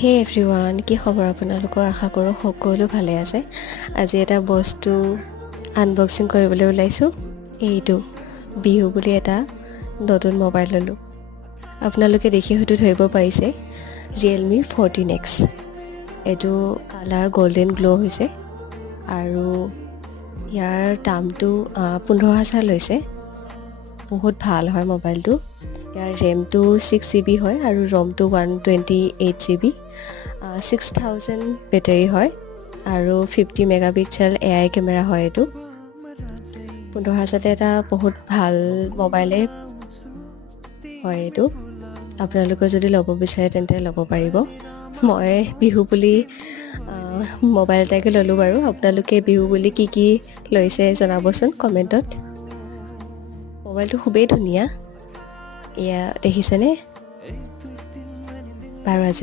হে এভৰিৱান, কি খবৰ আপোনালোকৰ? আশা কৰোঁ সকলো ভালে আছে। আজি এটা বস্তু আনবক্সিং কৰিবলৈ ওলাইছোঁ। এইটো বিহু বুলি এটা নতুন মোবাইল ল'লোঁ। আপোনালোকে দেখি হয়তো ধৰিব পাৰিছে, ৰিয়েলমি 14X। এইটো কালাৰ গল্ডেন গ্ল' হৈছে আৰু ইয়াৰ দামটো 15,000 লৈছে। বহুত ভাল হয় মোবাইলটো। ইয়াৰ ৰেমটো 6GB হয় আৰু ৰমটো 128GB। 6000 বেটেৰী হয় আৰু 50 মেগাপিক্সেল AI কেমেৰা হয়। এইটো 15,000 এটা বহুত ভাল মোবাইলে হয়। এইটো আপোনালোকে যদি ল'ব বিচাৰে তেন্তে ল'ব পাৰিব। মই বিহু বুলি মোবাইল এটাকে ল'লোঁ বাৰু। আপোনালোকে বিহু বুলি কি লৈছে জনাবচোন কমেণ্টত। মোবাইলটো খুবেই ধুনীয়া, এয়া দেখিছেনে বাৰু। আজি